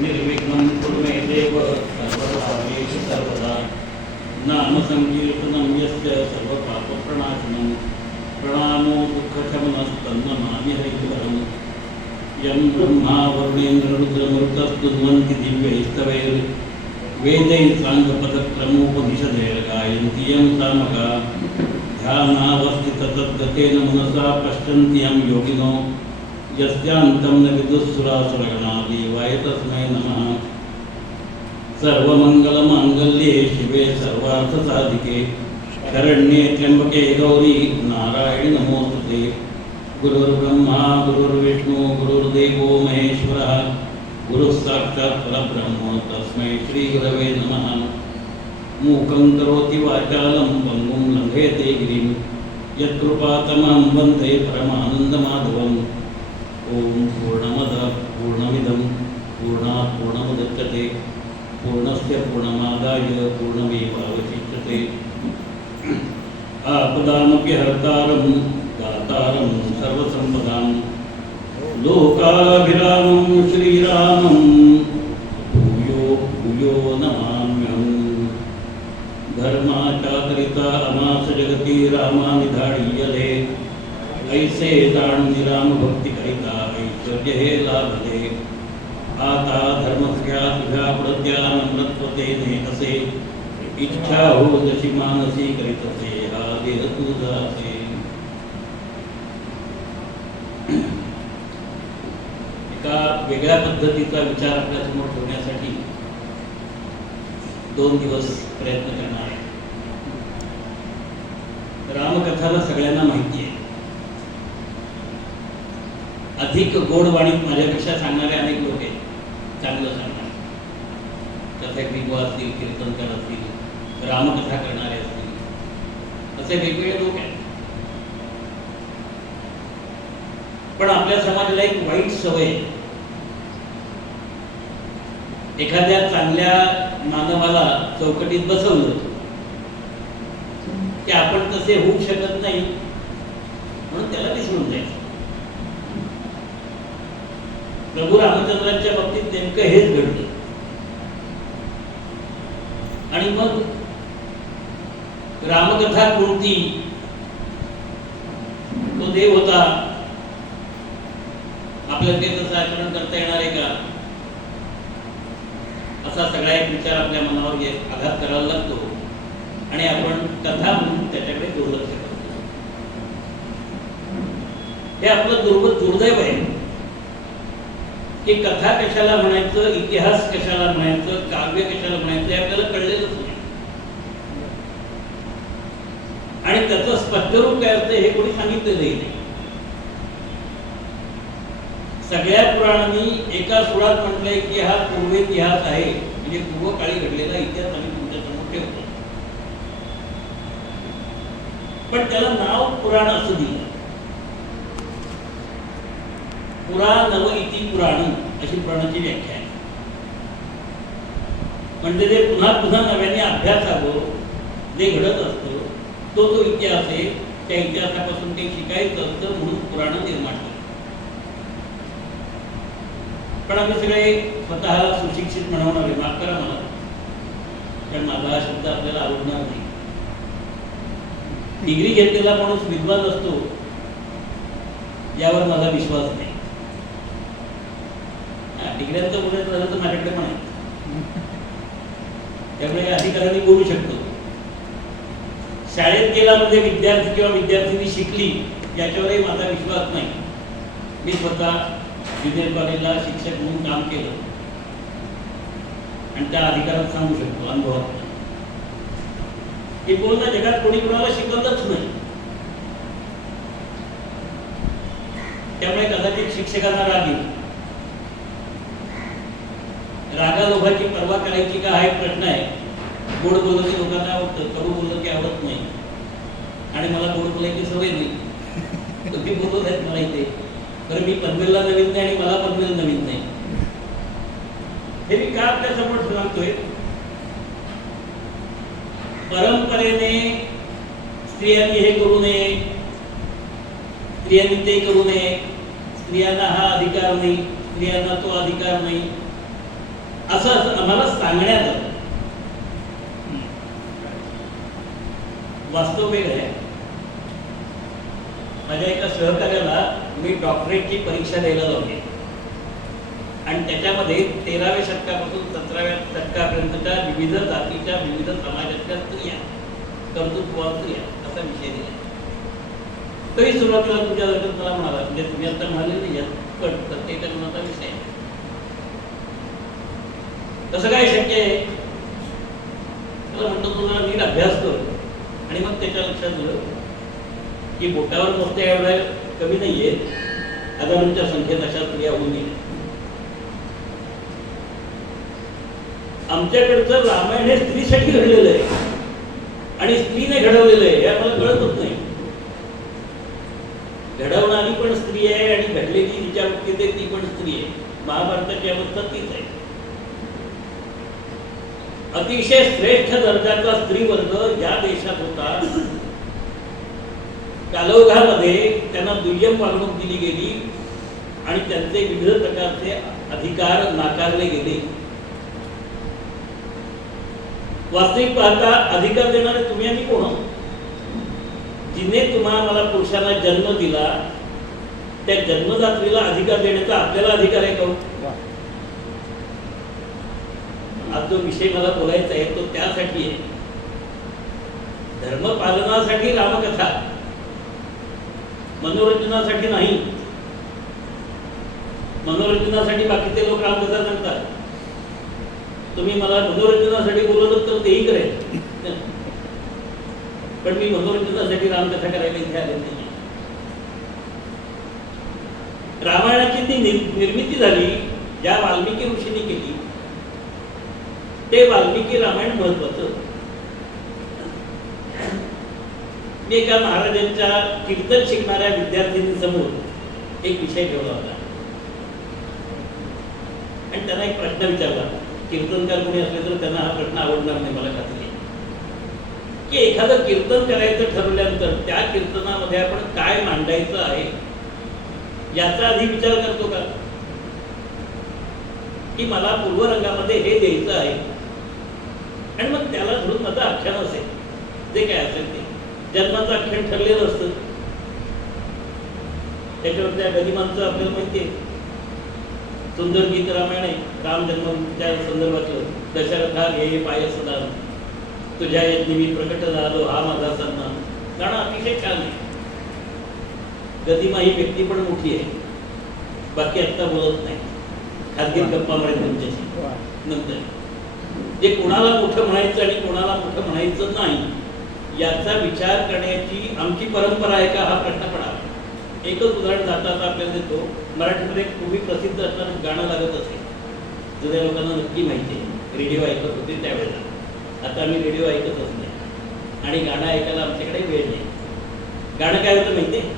निर्विघ्नं कुरु मे देव सर्वकार्येषु सर्वदा नामसङ्कीर्तनं यस्य सर्वपापप्रणाशनं प्रणामो दुःखशमनस्तन्नमामि हरिहरम् यं ब्रह्मा वरुणेन्द्ररुद्रमरुतस्तुन्वन्ति दिव्यैस्तवैर्वेदैः साङ्गपदक्रमोपनिषदैर्गायन्ति यं सामगा ध्यानावस्थिततद्गतेन मनसा पश्यन्ति यं योगिनो यस्यान्तं न विदुःसुरासुरगणा देवाय तस्मै नमः। सर्वमङ्गलमाङ्गल्ये शिवे सर्वार्थसाधिके शरण्ये त्र्यम्बके गौरी नारायणि नमोस्तुते। गुरुर्ब्रह्मा गुरुर्विष्णु गुरुर्देवो महेश्वरः गुरुः साक्षात् परब्रह्म तस्मै श्रीगुरवे नमः। मूकं करोति वाचालं पङ्गुं लङ्घयते गिरिं यत्कृपातमहं वन्दे परमानन्दमाधवम्। ॐ पूर्णमदः पूर्णमिदं पूर्णात् पूर्णमुदच्यते पूर्णस्य पूर्णमादाय पूर्णमेवावशिष्यते। आपदामपि हर्तारं दातारं सर्वसम्पदां लोकाभिरामं श्रीरामं भूयो भूयो नमाम्यहम्। धर्माचारिता अमास जगति रामानि धाडीयले ऐसे जाणूनि राम भक्ती करिता ऐश्वर्य हे लाभले। आता धर्मस्या तुझ्या प्रत्या नम्रत्वते नेतसे इच्छा हो जशी मानसी करीतसे हा देह तुझाचे। एका वेगळ्या पद्धतीचा विचार आपल्यासमोर ठेवण्यासाठी 2 दिवस प्रयत्न करणार आहे। रामकथाला सगळ्यांना माहिती आहे। अधिक गोड वाणीत माझ्यापेक्षा सांगणारे अनेक लोक आहेत, चांगलं सांगणार, कथाकृत असतील, कीर्तनकार असतील, रामकथा करणारे असतील, असे वेगवेगळे लोक आहेत. पण आपल्या समाजाला एक वाईट सवय आहे, एखाद्या चांगल्या मानवाला चौकटीत बसवलं की आपण तसे होऊ शकत नाही म्हणून त्याला विसरून जायचं. प्रभू रामचंद्रांच्या बाबतीत नेमकं हेच घडलं. आणि मग रामकथा कोणती, तो देव होता, आपल्याला ते तसं आचरण करता येणार आहे का, असा सगळा एक विचार आपल्या मनावर आघात करायला लागतो आणि आपण कथा म्हणून त्याच्याकडे दुर्लक्ष करतो. हे आपलं दुर्दैव आहे की कथा कशाला म्हणायचं, इतिहास कशाला म्हणायचं, काव्य कशाला म्हणायचं हे आपल्याला कळलेलंच नाही. आणि त्याचं स्पष्ट रूप काय असतं हे कोणी सांगितलेलंही नाही. सगळ्या पुराणांनी एका सुरात म्हटलंय की हा पूर्व इतिहास आहे, म्हणजे पूर्वकाळी घडलेला इतिहास आम्ही तुमच्यासमोर ठेवतो. पण त्याला नाव पुराण असं दिलं. पुरा नव इति पुराण अशी पुराणाची व्याख्या आहे. म्हणजे ते पुन्हा पुन्हा नव्याने अभ्यासावं जे घडत असतं तो जो इतिहास आहे त्या इतिहासापासून काही शिकायचं असतं म्हणून पुराण निर्माण करतात. पण आम्ही सगळे स्वतःला सुशिक्षित म्हणवणारे, माफ करा मला, कारण माझा हा शब्द आपल्याला आवडणार नाही. डिग्री घेतलेला माणूस विद्वान असतो यावर माझा विश्वास नाही. डिग्र्यांचं बोलायचं झालं तर माझ्याकडे पण आहे, त्यामुळे अधिकारांनी बोलू शकतो. शाळेत गेला म्हणजे विद्यार्थी किंवा विद्यार्थिनी शिकली याच्यावरही माझा विश्वास नाही. मी स्वतः ज्युनियर कॉलेजला शिक्षक म्हणून काम केलं आणि त्या अधिकारात सांगू शकतो अनुभवात की पूर्ण जगात कोणी कोणाला शिकवलंच नाही. त्यामुळे कदाचित शिक्षकांना राग येईल. रागालोभाची पर्वा करायची का हा एक प्रश्न आहे. गोड बोललं की लोकांना आवडतं, कडू बोललं की आवडत नाही. आणि मला गोड बोलायची सवय नाही, तुम्ही बोलत आहेत मला इथे. तर मी पनवेलला नवीन नाही आणि मला पनवेल नवीन नाही. हे मी का आपल्या समोर सांगतोय, परंपरेने स्त्रियांनी हे करू नये, स्त्रियांनी ते करू नये, स्त्रियांना हा अधिकार नाही, स्त्रियांना तो अधिकार नाही, असं आम्हाला सांगण्यात आलं. वास्तव वेगळं आहे. माझ्या एका सहकार्याला मी डॉक्टरेटची परीक्षा द्यायला लावली आणि त्याच्यामध्ये 13व्या शतकापासून 17व्या शतकापर्यंतच्या विविध जातीच्या विविध समाजाच्या स्त्रिया, कर्तृत्ववान स्त्रिया असा विषय दिला. तरी सुरुवातीला तुमच्या दरम्यान मला म्हणाला, म्हणजे तुम्ही आता म्हणाले प्रत्येकाचा विषय आहे, कसं काय शक्य आहे? त्याला म्हणतो तुला नीट अभ्यास कर. आणि मग त्याच्या लक्षात आलं की बोटावर मोठ्या एवढ्या कमी नाहीये, हजारांच्या संख्येत अशा स्त्रिया होऊन गेल्या. आमच्याकडचं रामायण हे स्त्रीसाठी घडलेलं आहे आणि स्त्रीने घडवलेलं आहे हे आम्हाला कळतच नाही. घडवणारी पण स्त्री आहे आणि घडलेली तिच्या बाबतीत आहे ती पण स्त्री आहे. महाभारताची अवस्था तीच आहे. अतिशय श्रेष्ठ दर्जाचा स्त्रीवर्ग या देशात होता. कालौघामध्ये त्यांना दुय्यम वागणूक दिली गेली आणि त्यांचे विविध प्रकारचे अधिकार नाकारले गेले. वास्तविक पाहता अधिकार देणारे तुम्ही आणि कोण? जिने तुम्हाला पुरुषांना जन्म दिला त्या जन्मदात्रीला अधिकार देण्याचा आपल्याला अधिकार आहे का? आज जो विषय मला बोलायचा आहे तो त्यासाठी आहे. धर्मपालनासाठी रामकथा, मनोरंजनासाठी नाही. मनोरंजनासाठी बाकीचे लोक रामकथा सांगतात. तुम्ही मला मनोरंजनासाठी बोलवलं तर तेही करेल, पण मी मनोरंजनासाठी रामकथा करायला इथे आले नाही. रामायणाची ती निर्मिती झाली ज्या वाल्मिकी ऋषींनी केली ते वाल्मिकी रामायण महत्वाचं. मी एका महाराजांच्या कीर्तन शिकणाऱ्या विद्यार्थिनींसमोर एक विषय ठेवला होता आणि त्यांना एक प्रश्न विचारला. कीर्तनकार कोणी असले तर त्यांना हा प्रश्न आवडणार नाही मला खात्री आहे, की एखादं कीर्तन करायचं ठरवल्यानंतर त्या कीर्तनामध्ये आपण काय मांडायचं आहे याचा आधी विचार करतो का? की मला पूर्वरंगामध्ये हे द्यायचं आहे आणि मग त्याला धरून माझं आख्यान असेल, जे काय असेल ते जन्माचं आख्यान ठरलेलं असतं. त्याच्यावर त्या गदिमांचं आपल्याला माहिती आहे, सुंदर गीत रामायण आहे राम जन्माच्या संदर्भातलं. दशरथा घे पाय सदा तुझ्या यज्ञी मी प्रकट झालो हा माझा सन्मान. गाणं अतिशय छान आहे. गदिमा ही व्यक्ती पण मोठी आहे, बाकी आत्ता बोलत नाही, खाजगी गप्पा मारायचं तुमच्याशी नंतर. जे कोणाला मोठं म्हणायचं आणि कोणाला मोठं म्हणायचं नाही याचा विचार करण्याची आमची परंपरा आहे का हा प्रश्न पडा. एकच उदाहरण जाता आपल्याला देतो. मराठीमध्ये पूर्वी प्रसिद्ध असणारं गाणं लागत असे, जुन्या लोकांना नक्की माहिती आहे, रेडिओ ऐकत होते त्यावेळेला. आता आम्ही रेडिओ ऐकतच नाही आणि गाणं ऐकायला आमच्याकडे वेळ नाही. गाणं काय होतं माहिती आहे?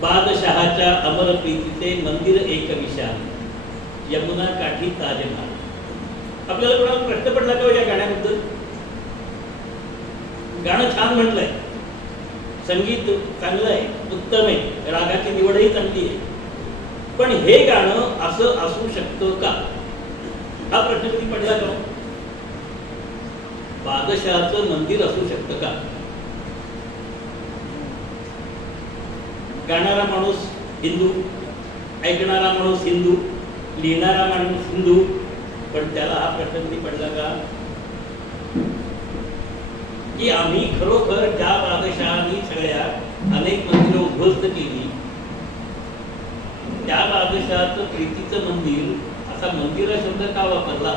बादशहाच्या अमर प्रीतीचे मंदिर एक विशाल, यमुना काठी ताजमहाल. आपल्याला कोणाला प्रश्न पडला का या गाण्याबद्दल? गाणं छान म्हटलंय, संगीत चांगलं आहे, उत्तम आहे, रागाची निवडही चांगली आहे, पण हे गाणं असं असू शकतं का हा प्रश्न कधी पडला का? बादशहाचं मंदिर असू शकतं का? गाणारा माणूस हिंदू, ऐकणारा माणूस हिंदू, लिहिणारा माणूस हिंदू, पण त्याला हा प्रश्न कधी पडला का की आम्ही खरोखर ज्या बादशहानी सगळ्या अनेक मंदिरं उद्ध्वस्त केली त्या बादशहाचं प्रीतीचं मंदिर असा मंदिर शब्द का वापरला?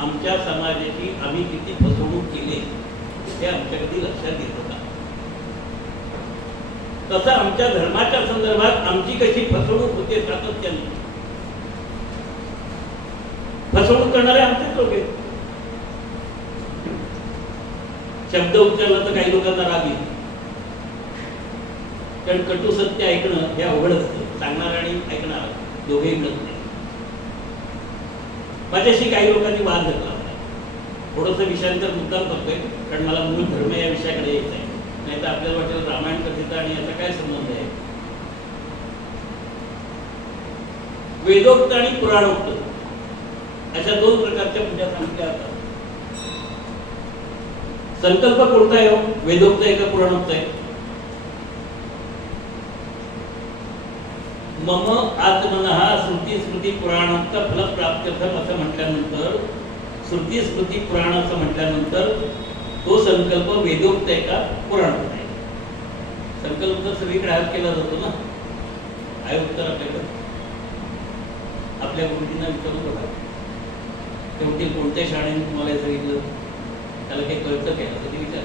आमच्या समाजाची आम्ही किती फसवणूक केली हे आमच्या कधी लक्षात येतं का? तसं आमच्या धर्माच्या संदर्भात आमची कशी फसवणूक होते सातत्याने. फसवणूक करणारे आमचेच लोक आहेत. शब्द उच्चारला तर काही लोकांना राग येईल, कारण कटू सत्य ऐकणं हे अवघड असतं. सांगणार आणि ऐकणार दोघेही मिळत नाही. माझ्याशी काही लोकांनी वाद धरला होता. थोडंसं विषयांतर मुद्दाम करतोय कारण मला मूळ धर्म या विषयाकडे येत आहे, नाही तर आपल्याला वाटेल रामायण कथेचा आणि याचा काय संबंध आहे. वेदोक्त आणि पुराणोक्त अशा दोन प्रकारच्या पूजा सांगितल्या जातात. संकल्प कोणता आहे? वेदोक्त आहे का पुराणोक्त आहे? मम आत्मनः श्रुती स्मृती पुराणोक्त फलप्राप्त्यर्थम असं म्हटल्यानंतर, श्रुती स्मृती पुराण असं म्हटल्यानंतर तो संकल्प वेदोक्त आहे का पुराणोक्त आहे? संकल्प तर सगळीकडे हात केला जातो ना. आहे उत्तर आपल्याकडे? आपल्या गुरुजींना विचारू बघा, तेवढी कोणत्या शाळेने तुम्हाला हे सांगितलं? त्याला काही कळतं काय असं ते विचार.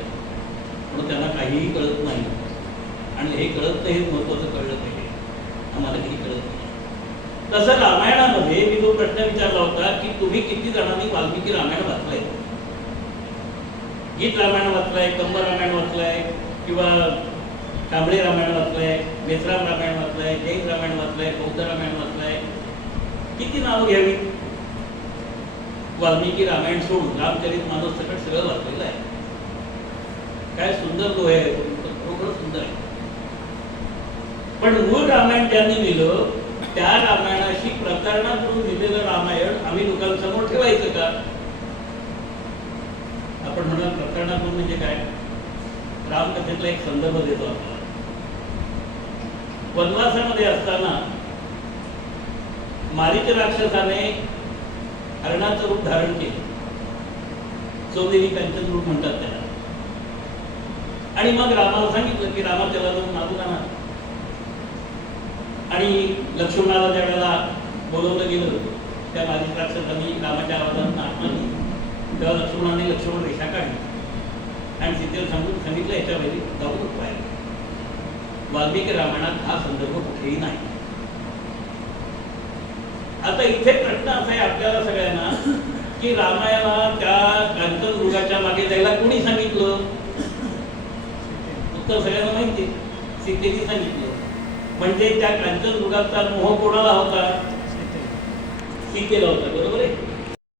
म्हणून त्यांना काहीही कळत नाही, आणि हे कळत नाही हे महत्वाचं कळलं पाहिजे. आम्हाला काही कळत नाही. तसं रामायणामध्ये मी जो प्रश्न विचारला होता की तुम्ही किती जणांनी वाल्मिकी रामायण वाचलंय? गीत रामायण वाचलंय, कंब रामायण वाचलंय, किंवा कांबळे रामायण वाचलंय, मेसराम रामायण वाचलंय, जैन रामायण वाचलंय, बौद्ध रामायण वाचलंय? किती नावं घ्यावी? वाल्मिकी रामायण सोडून रामचरित मानस सकट सगळं वाचलेलं आहे. काय सुंदर दोहे आहे, खरोखर सुंदर आहे. पण मूळ रामायण ज्यांनी लिहिलं त्या रामायणाशी प्रतारणा करून लिहिलेलं रामायण आम्ही लोकांसमोर ठेवायचं का? आपण म्हणा प्रतारणा करून म्हणजे काय? रामकथेतला एक संदर्भ देतो आपल्याला. वनवासामध्ये असताना मारीच राक्षसाने हरणाचं रूप धारण केलं. सोनेरी कांचन रूप म्हणतात त्याला. आणि मग रामाला सांगितलं की रामा त्याला जाऊन मारून आणा. आणि लक्ष्मणाला ज्या वेळेला बोलवलं गेलं त्या मारीच राक्षसाने रामाच्या आवाजात हाक मारली, तेव्हा लक्ष्मणाने लक्ष्मण रेषा काढली आणि सीतेला सांगितलं याच्या वेळी जाऊ नको बाहेर. वाल्मिकी रामायणात हा संदर्भ कुठेही नाही. आता इथे प्रश्न असा आहे आपल्याला सगळ्यांना की रामायणाला त्या कांचन मृगाच्या मागे जायला कोणी सांगितलं? उत्तर सगळ्यांना माहिती, सीतेने सांगितलं. म्हणजे त्या कांचन मृगाचा मोह कोणाला होता? सीतेला होता, बरोबर आहे.